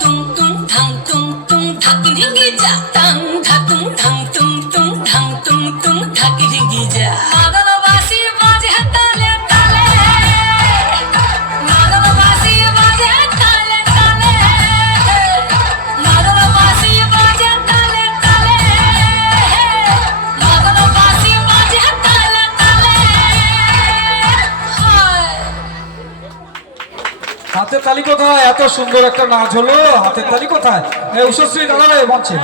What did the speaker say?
tung tung thang tung tung thak ning gi cha tang thak tung thang হাতের তালি কোথায়? এত সুন্দর একটা নাচ হলো। হাতের তালি কোথায়? উষশ্রী দাঁড়াবে মঞ্চে।